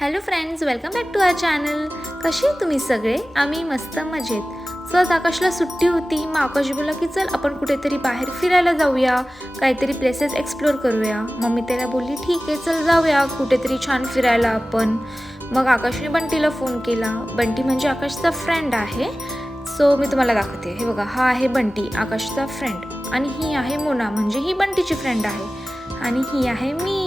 Hello friends, welcome back to our channel. कशी आहे तुम्ही सगळे? आम्ही मस्त मजेत. सो आज आकाशला सुट्टी होती. मग आकाश बोलला की चल आपण कुठेतरी बाहेर फिरायला जाऊया, काहीतरी प्लेसेस एक्सप्लोअर करूया. मम्मी त्याला बोलली ठीक आहे चल जाऊया कुठेतरी छान फिरायला आपण. मग आकाशने बंटीला फोन केला. बंटी म्हणजे आकाशचा फ्रेंड आहे. सो मी तुम्हाला दाखवते. हे बघा, हा आहे बंटी, आकाशचा फ्रेंड. आणि ही आहे मोना, म्हणजे ही बंटीची फ्रेंड आहे. आणि ही आहे मी.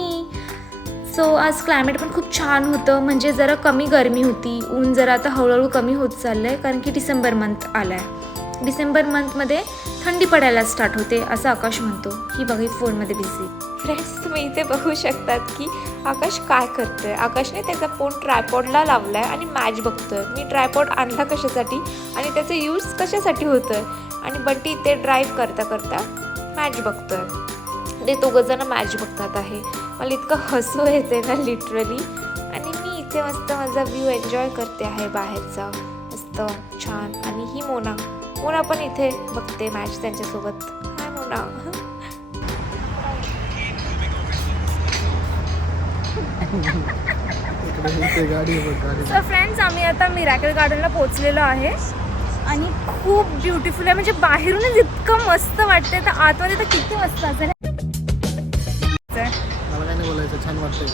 सो आज क्लायमेट पण खूप छान होतं, म्हणजे जरा कमी गरमी होती. ऊन जरा आता हळूहळू कमी होत चाललं आहे, कारण की डिसेंबर मंथ आला आहे. डिसेंबर मंथमध्ये थंडी पडायला स्टार्ट होते असं आकाश म्हणतो. ही बघा फोनमध्ये बिझी. फ्रेंड्स, तुम्ही इथे बघू शकतात की आकाश काय करतोय. आकाशने त्याचा फोन ट्रायपॉडला लावला आहे आणि मॅच बघतोय. मी ट्रायपॉड आणला कशासाठी आणि त्याचं यूज कशासाठी होतं आहे. आणि बंटी ते ड्राईव्ह करता करता मॅच बघतोय. ते दोघंजणं मॅच बघतात आहे. मला इतकं हसू येते ना लिटरली. आणि मी इथे मस्त माझा व्ह्यू एन्जॉय करते आहे बाहेरचा, मस्त छान. आणि ही मोना पण इथे बघते मॅच त्यांच्यासोबत. हाय मोना. सो फ्रेंड्स, आम्ही आता मिरॅकल गार्डनला पोहोचलेलो आहे आणि खूप ब्युटिफुल आहे. म्हणजे बाहेरूनच इतकं मस्त वाटतंय, तर आतमध्ये तर किती मस्त असेल. मला काय नाही बोलायचं, छान वाटतंय.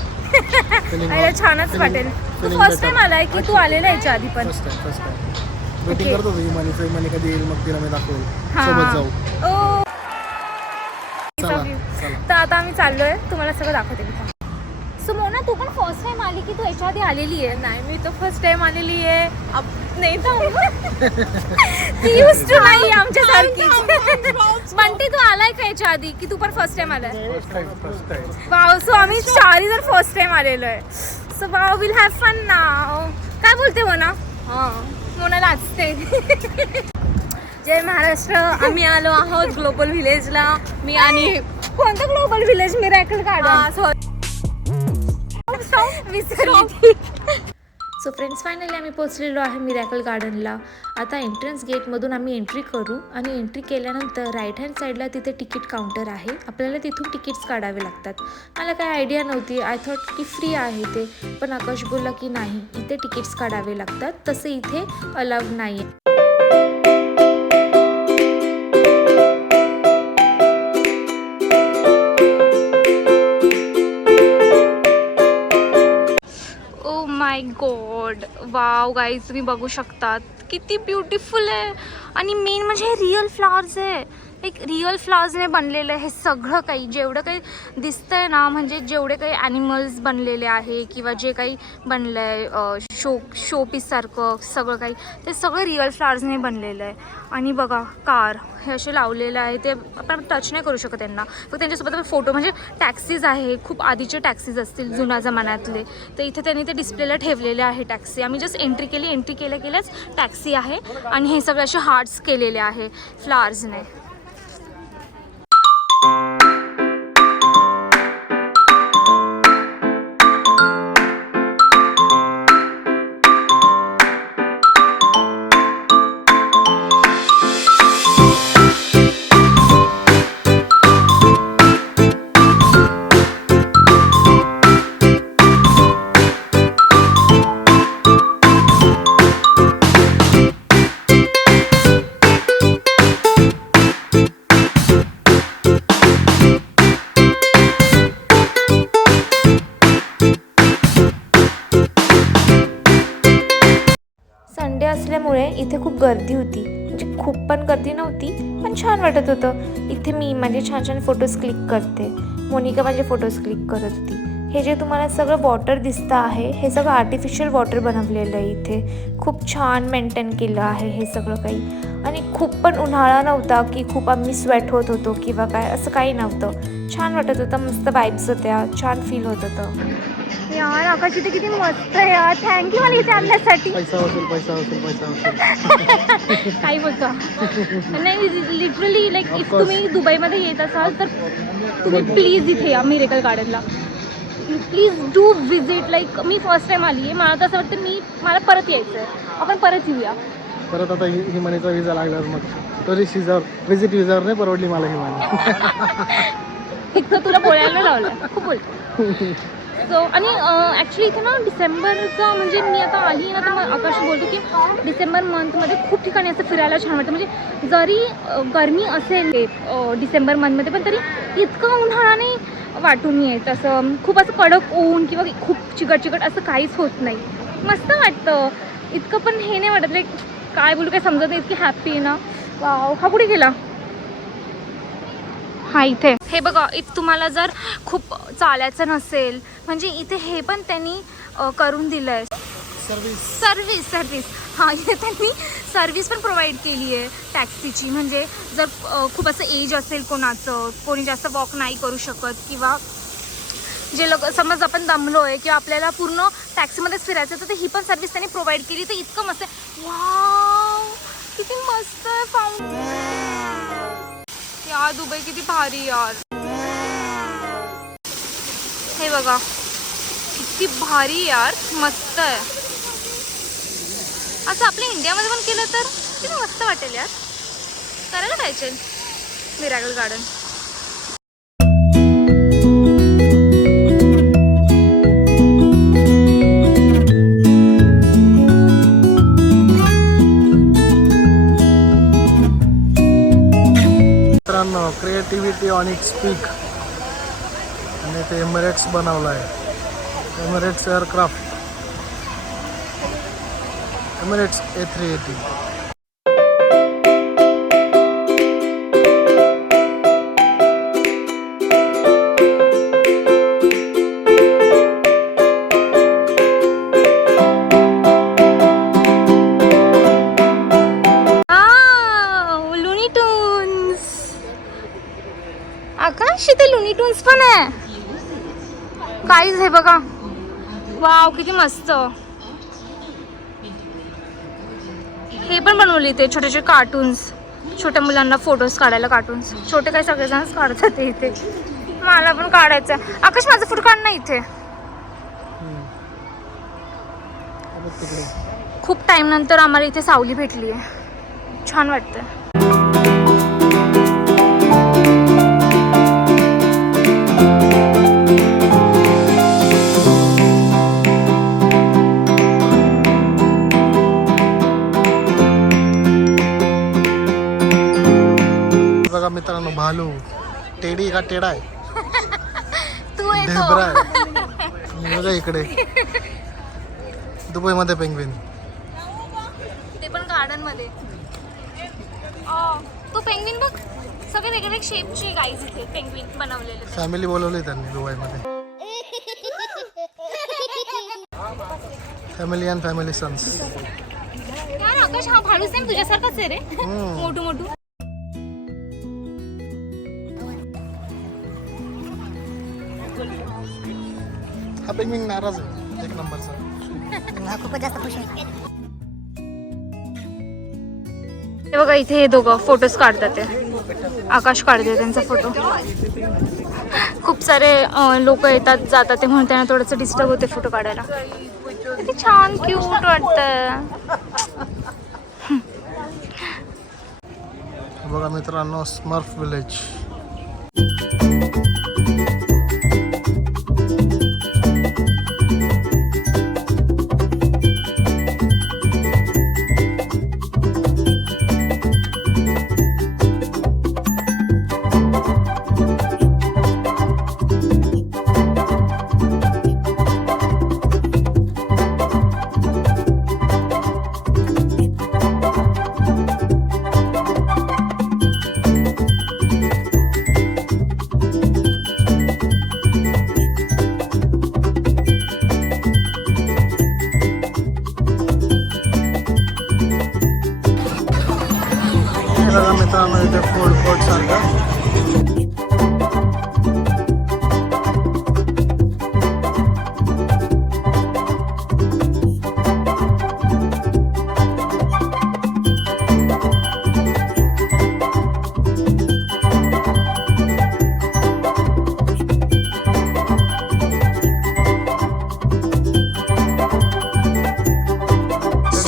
अरे छानच वाटेल. तू फर्स्ट टाइम आलाय की तू आलेला याच्या आधी पण? फर्स्ट टाइम वेटिंग करतो विमानी कधी येईल, मग तिला मी दाखवेल, सोबत जाऊ. तर आता आम्ही चाललोय, तुम्हाला सगळं दाखवते मी. सो मोना, तू पण फर्स्ट टाइम आली की तू याच्या आधी आलेली आहे? नाही, मी तर फर्स्ट टाइम आलेली आहे. नाही ती यूज टू नाही आमच्यासारखी. बंटी, तू आलाय का याच्या आधी की तू पण फर्स्ट टाइम आलाय? First time. वाव. सो आम्ही चारही जर फर्स्ट टाइम आलेलो आहे. So wow, will have fun now. काय बोलते मोना? मोना लाजते. जय महाराष्ट्र. आम्ही आलो आहोत ग्लोबल व्हिलेजला. मी आणि कोणतं global village? Miracle garden. So friends, finally आम्ही पोहोचलेलो आहे मिरॅकल गार्डनला. आता एंट्रन्स गेटमधून आम्ही एंट्री करू आणि एंट्री केल्यानंतर राईट हँड साईडला तिथे तिकीट काउंटर आहे. आपल्याला तिथून तिकीट्स काढावे लागतात. मला काय आयडिया नव्हती. आय थॉट की फ्री आहे ते, पण आकाश बोलला की नाही, इथे तिकीट्स काढावे लागतात, तसं इथे अलाउड नाही आहे. माय गॉड, वाव गाईज, तुम्ही बघू शकतात किती ब्युटिफुल आहे. आणि मेन म्हणजे हे रिअल फ्लॉवर्स आहे. एक रिअल फ्लॉवर्सने बनलेलं आहे हे सगळं काही. जेवढं काही दिसतंय ना, म्हणजे जेवढे काही ॲनिमल्स बनलेले आहे किंवा जे काही बनलं आहे शोपीससारखं सगळं काही, ते सगळं रिअल फ्लॉवर्सने बनलेलं आहे. आणि बघा कार हे असे लावलेलं आहे, ते आपण टच नाही करू शकत त्यांना. फक्त त्यांच्यासोबत फोटो, म्हणजे टॅक्सीज आहे, खूप आधीचे टॅक्सीज असतील जुन्या जमान्यातले, तर इथे त्यांनी ते डिस्प्लेला ठेवलेले आहे टॅक्सी. आम्ही जस्ट एंट्री केल्याच टॅक्सी आहे. आणि हे सगळे असे हार्ट्स केलेले आहे फ्लॉवर्सने. संडे असल्यामुळे इथे खूप गर्दी होती. म्हणजे खूप पण गर्दी नव्हती, पण छान वाटत होतं. इथे मी माझे छान छान फोटोज क्लिक करते. मोनिका माझे फोटोज क्लिक करत होती. हे जे तुम्हाला सगळं वॉटर दिसतं आहे, हे सगळं आर्टिफिशियल वॉटर बनवलेलं आहे. इथे खूप छान मेंटेन केलं आहे हे सगळं काही. आणि खूप पण उन्हाळा नव्हता की खूप आम्ही स्वेट होत होतो किंवा काय, असं काही नव्हतं. छान वाटत होतं, मस्त वाईब्स होत्या, छान फील होत होतं. यार आकाश इथे किती मस्त आहे यार. थँक्यू मला इथे आणण्यासाठी. पैसा वसूल. काय बोलतो? नाही, लिटरली लाईक इफ तुम्ही दुबईमध्ये येत असाल तर तुम्ही प्लीज इथे या मिरॅकल गार्डनला. Please do visit. Like me first time आली आहे, मला तर असं वाटतं मला परत यायचं आहे. आपण परत येऊया. परत आता हिमानीचा विजा लागल्यावर मग टुरिस्ट विजावर, व्हिजिट विजावर नाही परवडली मला हिमानी. एक तर तुला बोलायला लावलं, खूप बोलतो. मस्त. आणि ॲक्च्युली इथे ना डिसेंबरचं म्हणजे मी आता आली ना तर मग आकाश बोलतो की डिसेंबर मंथमध्ये खूप ठिकाणी असं फिरायला छान वाटतं. म्हणजे जरी गरमी असेल डिसेंबर मंथमध्ये पण तरी इतकं उन्हाळा नाही वाटून येत. असं खूप असं कडक ऊन किंवा खूप चिकट असं काहीच होत नाही. मस्त वाटतं. इतकं पण हे नाही वाटत लाईक काय बोलू काय समजत नाही. इतकी हॅप्पी आहे ना. वाव. हा कुठे गेला? हा इथे. हे बघा इथं तुम्हाला जर खूप चालायचं नसेल म्हणजे इथे हे पण त्यांनी करून दिलं आहे. सर्विस. हां इथे त्यांनी सर्विस पण प्रोव्हाइड केली आहे टॅक्सीची. म्हणजे जर खूप असं एज असेल कोणाचं, कोणी जास्त वॉक नाही करू शकत किंवा जे लोक समज आपण दमलो आहे किंवा आपल्याला पूर्ण टॅक्सीमध्येच फिरायचं तर ही पण सर्विस त्यांनी प्रोव्हाइड केली. तर इतकं मस्त आहे. वाव किती मस्त आहे फाउंटेन. यार दुबई किती भारी यार. हे बघा किती भारी यार. मस्त आहे. असं आपल्या इंडियामध्ये पण केलं तर किती मस्त वाटेल यार. करायला पाहिजे मिराकल गार्डन. मित्रांनो क्रिएटिव्हिटी ऑन इट्स पीक आणि ते एमिरेट्स बनवलं आहे. Emirates aircraft Emirates A380. आकाश इथे लुनी टून्स पण आहे. काहीच हे बघा. वाव किती मस्त. हे पण बनवले ते छोटे छोटे कार्टून्स. छोट्या मुलांना फोटोज काढायला कार्टून्स. छोटे काही सगळेजणच काढतात ते इथे. मला पण काढायचं आहे. आकाश माझा फोटो काढ ना इथे. खूप टाइम नंतर आम्हाला इथे सावली भेटली आहे. छान वाटतं. बघा मित्रांनो भालू. टेडी का टेडा आहे? तू ढेबरा आहे. बघा इकडे दुबईमध्ये पेंग्विन. ते पण गार्डन मध्ये. तू पेंग्विन बघ. सगळे वेगवेगळे शेपचे गाईज इथे पेंग्विन बनवलेले. फॅमिली बोलवली त्यांनी दुबईमध्ये. Family and family sons. यार आकाश हा भाडू सेम तुझ्यासारखाच आहे रे. मोठू मोठू. हा पेंग्विन नाराज आहे. एक नंबरचा. खूपच जास्त खुश आहे. हे बघा इथे हे दोघं फोटोज काढतात. ते आकाश काढते त्यांचा फोटो. खूप सारे लोक येतात जातात ते म्हणून त्यांना थोडंसं डिस्टर्ब होते फोटो काढायला. किती छान क्यूट वाटतं. बघा मित्रांनो स्मर्फ विलेज. बघा मित्रांनो इथे फूड कोर्ट सारखं.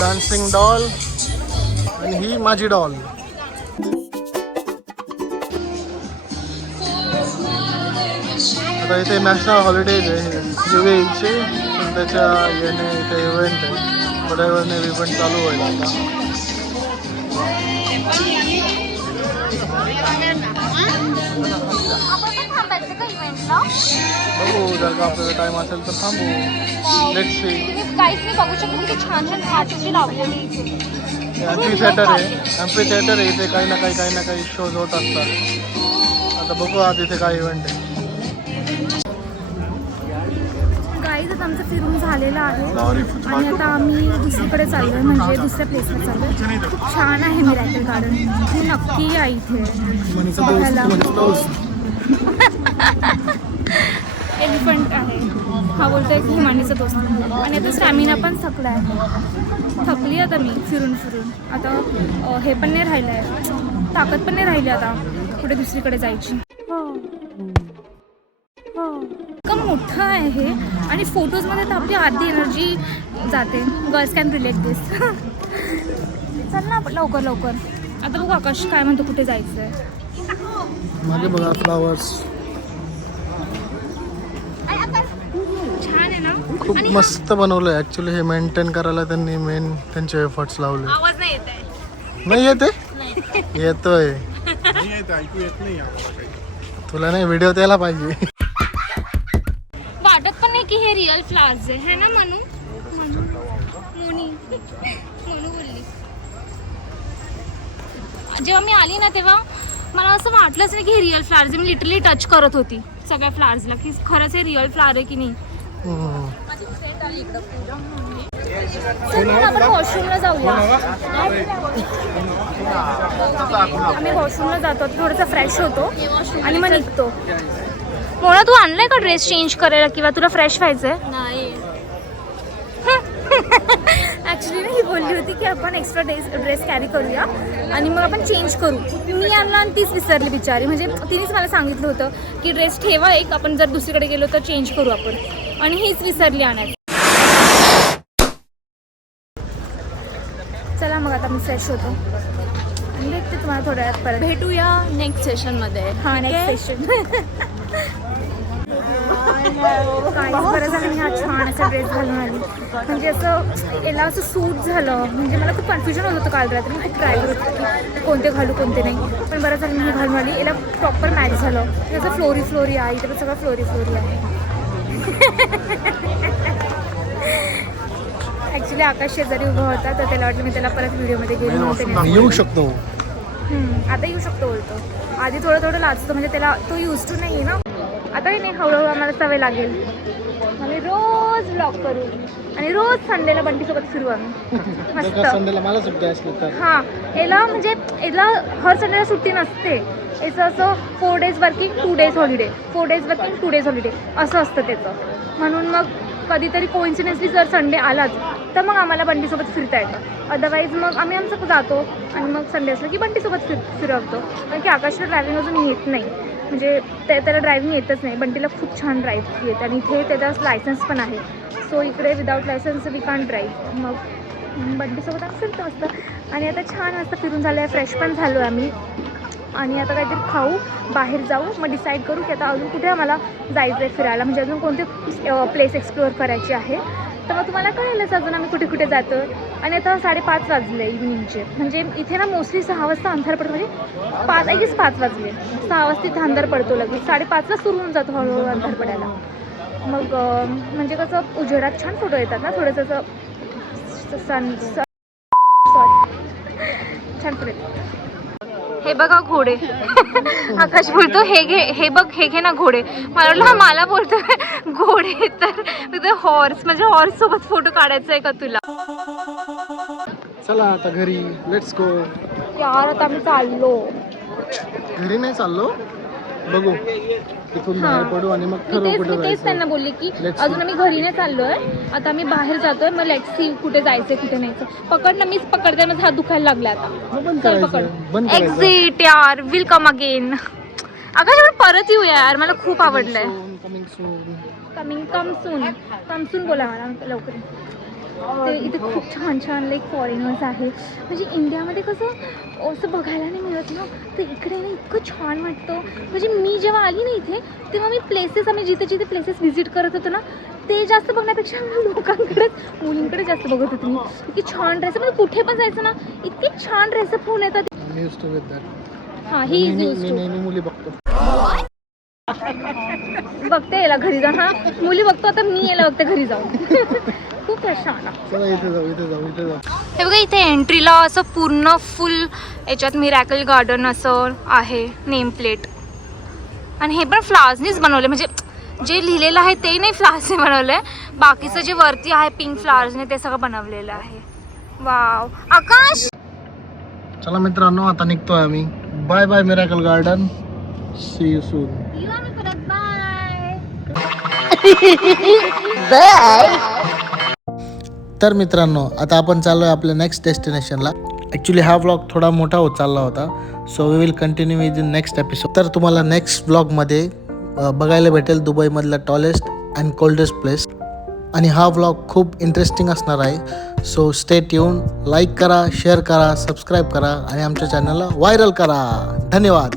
डान्सिंग डॉल आणि ही माझी डॉल. आता इथे नॅशनल हॉलिडेज आहे UAEचे, पण त्याच्या याने इथे इव्हेंट आहे, थोड्या वेळाने इव्हेंट चालू होईल आता. आपण पण थांबायचं का इव्हेंटला? बघू जर का आपल्याला टाइम असेल तर थांबू. Let's see. तुम्ही काहीच नाही बघू शकत, किती छान छान झाड तुझी लावलेली इथे. ॲम्फी थिएटर आहे इथे, काही ना काही शोज होत असतात. आता बघू आज इथे काय इव्हेंट आहे. गाईज आता आमचं फिरून झालेलं आहे आणि आता आम्ही दुसरीकडे चाललो आहे, म्हणजे दुसऱ्या प्लेसला चाललो आहे. खूप छान आहे मिरॅकल गार्डन, तू नक्की या इथे बघायला. एलिफंट आहे, हा बोलतोय की हिमानीचा दोस्त. आणि आता स्टॅमिना पण थकला आहे, थकली आता मी फिरून फिरून. आता हे पण नाही राहिलं आहे, ताकद पण नाही राहिली आता कुठे दुसरीकडे जायची. इतकं मोठं आहे हे, आणि फोटोजमध्ये तर आपली अर्धी एनर्जी जाते. गर्ल्स कॅन रिलेट दिस. चल ना लवकर लवकर. आता बघू आकाश काय म्हणतो, कुठे जायचं आहे. मागे बघा फ्लावर्स, छान आहे ना. खूप मस्त बनवलं आहे. ॲक्च्युली हे मेंटेन करायला त्यांनी त्यांचे एफर्ट्स लावले. आवाज नाही येत आहे. नाही येते? येतोय. तुला नाही व्हिडिओ द्यायला पाहिजे. वाटत पण नाही की हे रिअल फ्लावर्स आहे, है ना मोनी बोलली. जेव्हा मी आली ना तेव्हा मला असं वाटलंच नाही की हे रिअल फ्लावर्स आहे. मी लिटरली टच करत होती सगळ्या फ्लावर्सला की खरंच हे रिअल फ्लावर आहे की नाही. आपण वॉशरूमला जाऊया. आम्ही वॉशरूमला जातो, थोडंसं फ्रेश होतो आणि मग निघतो. मोना तू आणलाय का ड्रेस चेंज करायला किंवा तुला फ्रेश व्हायचंय? नाही. ॲक्च्युली ना ही बोलली होती की आपण एक्स्ट्रा ड्रेस कॅरी करूया आणि मग आपण चेंज करू. मी आणला आणि तीच विसरली बिचारी. म्हणजे तिनेच मला सांगितलं होतं की ड्रेस ठेवा एक, आपण जर दुसरीकडे गेलो तर चेंज करू आपण, आणि हीच विसरली आणायला. चला मग आता मी फ्रेश होतो आणि भेटते तुम्हाला थोड्या वेळात परत. भेटूया नेक्स्ट सेशनमध्ये. हां नेक्स्ट सेशन. काही बरं झालं मी हा छान असा ड्रेस घालून आली. म्हणजे असं याला असं सूट झालं. म्हणजे मला खूप कन्फ्युजन होत होतं काल रात्री. मी खूप ट्राय करत होती की कोणते घालू कोणते नाही, पण बरं झालं मी हे घालून आली. याला प्रॉपर मॅच झालं. त्याचं फ्लोरी आहे, इथं सगळं फ्लोरी आहे. ॲक्च्युली आकाश शेजारी उभा होता तर त्याला वाटलं मी त्याला परत व्हिडिओमध्ये गेली नव्हते. येऊ शकतो आता येऊ शकतो बोलतो. आधी थोडं लाजतो, म्हणजे त्याला तो यूज टू नाही आहे ना. आता नाही, हळूहळू आम्हाला सवय लागेल. आम्ही रोज ब्लॉग करू आणि रोज संडेला बंटीसोबत फिरू आम्ही मस्त. संडेला मला सुट्टी असली तर. हां, याला म्हणजे याला हर संडेला सुट्टी नसते. याचं असं 4 days working 2 days holiday, 4 days working 2 days holiday असं असतं त्याचं. म्हणून मग कधीतरी कोइन्सिडेंटली जर संडे आलाच तर मग आम्हाला बंटीसोबत फिरता येतं. अदरवाईज मग आम्ही आमचं जातो आणि मग संडे असलं की बंटीसोबत फिरवतो. कारण की आकाशला ड्रायव्हिंग अजून येत नाही, म्हणजे त्याला ड्रायव्हिंग येतच नाही. बंटीला खूप छान ड्राईव्ह येते आणि इथे त्याचा लायसन्स पण आहे. सो इकडे without license we can't drive. मग बंटीसोबत आम्ही फिरतो असतं. आणि आता छान मस्त फिरून झालं आहे, फ्रेश पण झालो आहे आम्ही. आणि आता काहीतरी खाऊ, बाहेर जाऊ, मग डिसाईड करू की आता अजून कुठे आम्हाला जायचं आहे फिरायला, म्हणजे अजून कोणते प्लेस एक्सप्लोअर करायची आहे. तर मग तुम्हाला कळेलच अजून आम्ही कुठे कुठे जातो. आणि आता 5:30 वाजले इव्हिनिंगचे. म्हणजे इथे ना मोस्टली 6 वाजता अंधार पडतो. म्हणजे 5 वाजले, 6 वाजता इथे अंधार पडतो लगेच. 5:30ला सुरू होऊन जातो हळूहळू अंधार पडायला. मग म्हणजे कसं उजेडात छान फोटो येतात ना, थोडंसं असं छान फोटो येतात. हे बघा घोडे. आकाश बोलतो हे बघ हे घे ना घोडे. मला बोलतोय घोडे, तर हॉर्स, म्हणजे हॉर्स सोबत फोटो काढायचा आहे का तुला? चला आता घरी, लेट्स गो. यार आता आम्ही चाललो घरी नाही चाललो, बघू इथून बाहेर पडू आणि मग ठरवू कुठे मी तेच त्यांना जायचं. बोलले की अजून आम्ही घरी नाही चाललोय, आता आम्ही बाहेर जातोय. मग लेट्स सी कुठे जायचंय कुठे नाही. पकड ना, मीच पकडते, माझा हात दुखायला लागला आता. बंद चल पकड. करायचं, बंद करायचं. एक्झिट यार, विल कम अगेन. आकाश आपण परत येऊया यार, मला खूप आवडलंय. Coming soon. कम सून बोला मला लवकर. ते इथे खूप छान छान लाईक फॉरेनर्स आहे. म्हणजे इंडियामध्ये कसं असं बघायला नाही मिळत ना, तर इकडे ना इतकं छान वाटतं. म्हणजे मी जेव्हा आली ना इथे तेव्हा मी प्लेसेस, आम्ही जिथे जिथे प्लेसेस व्हिजिट करत होतो ना ते जास्त बघण्यापेक्षा लोकांकडेच, मुलींकडे जास्त बघत होते मी. इतकी छान ड्रेस, म्हणजे कुठे पण जायचं ना इतके छान ड्रेसअप होऊन येतात. हां, ही इज यूज टू. नेहमी मुली बघतो. बघते याला घरी जाऊन. हां, मुली बघतो आता, मी याला बघते घरी जाऊन. खूप छान. चला इथे जाऊ. हे बघा, इथे एंट्रीला असं पूर्ण फुल याच्यात मिरॅकल गार्डन असं आहे नेम प्लेट. आणि हे पण फ्लावर्सनीच बनवले, म्हणजे जे लिहिलेलं आहे ते नाही फ्लावर्सने बनवलं आहे, बाकीचं जे वरती आहे पिंक फ्लावर्सने ते सगळं बनवलेलं आहे. वाव. आकाश, चला मित्रांनो, आता निघतोय आम्ही. Bye bye miracle garden. See you soon. येऊ आम्ही परत. बाय. तर मित्रांनो, आता आपण चाललो आहे आपल्या नेक्स्ट डेस्टिनेशनला. ॲक्च्युली हा व्लॉग थोडा मोठा होत चालला होता, so we will continue with in next episode. तर तुम्हाला नेक्स्ट व्लॉगमध्ये बघायला भेटेल दुबईमधला टॉलेस्ट अँड कोल्डेस्ट प्लेस. आणि हा व्लॉग खूप इंटरेस्टिंग असणार आहे. सो स्टे ट्यून, लाईक करा, शेअर करा, सबस्क्राईब करा आणि आमच्या चॅनलला व्हायरल करा. धन्यवाद.